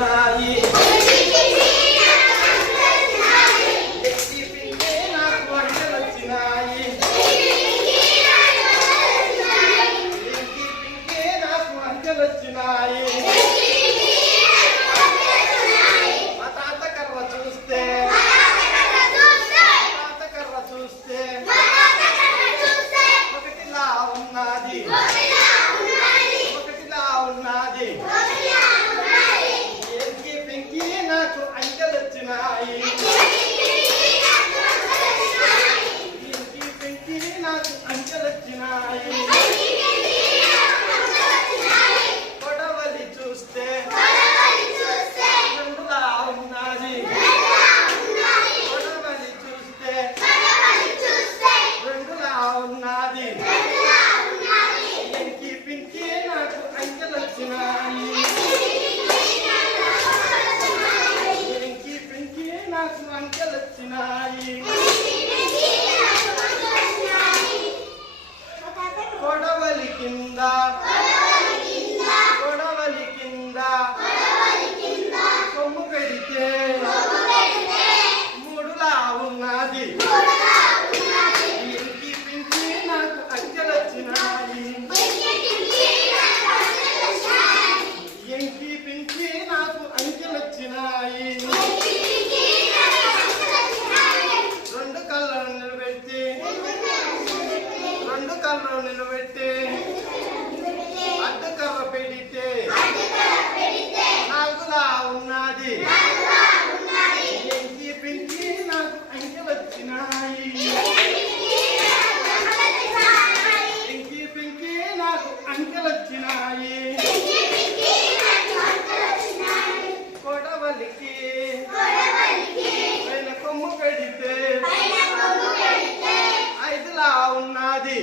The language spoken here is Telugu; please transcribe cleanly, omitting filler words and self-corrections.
వచ్చినాయి నాకు అంకెలు వచ్చినాయి నాకు అంకెలు వచ్చినాయి మా తాత కర్ర చూస్తే ఒకటిలా ఉన్నది ఏంకి పింకి నాకు అంకెలు వచ్చినాయి ఏంకి పింకి నాకు అంకెలు వచ్చినాయి కొడవలి చూస్తే రెండులా ఉన్నది కొడవలి చూస్తే రెండులా ఉన్నది ఏంకి పింకి నాకు అంకెలు వచ్చినాయి ఏంకి పింకి నాకు అంకెలు వచ్చినాయి కొడవలి కింద కొమ్ము పెడితే మూడులా ఉన్నది ఏంకి పింకి నాకు అంకెలు వచ్చినాయి ఏంకి పింకి నాకు అంకెలు వచ్చినాయి రెండు కళ్ళను నిలబెట్టి అడ్డు కర్ర పెడితే నాలుగులా ఉన్నది ఏంకి పింకి నాకు అంకెలు వచ్చినాయి ఏంకి పింకి నాకు అంకెలు వచ్చినాయి కొడవలికి పైన కొమ్ము పెడితే ఐదులా ఉన్నది